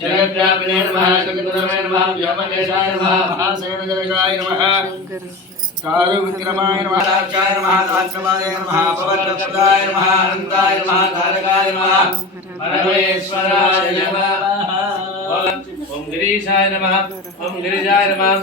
जगद्व्यापिने नमः शक्तिधर्मे नमः व्योमकेशाय नमः महासेनजनकाय नमः कारुविक्रमाय नमः राक्षाय नमः दाक्षवाय नमः पवनप्रदाय नमः अनन्ताय नमः तारकाय नमः परमेश्वराय नमः ओम गिरीशाय नमः ओम गिरिजाय नमः।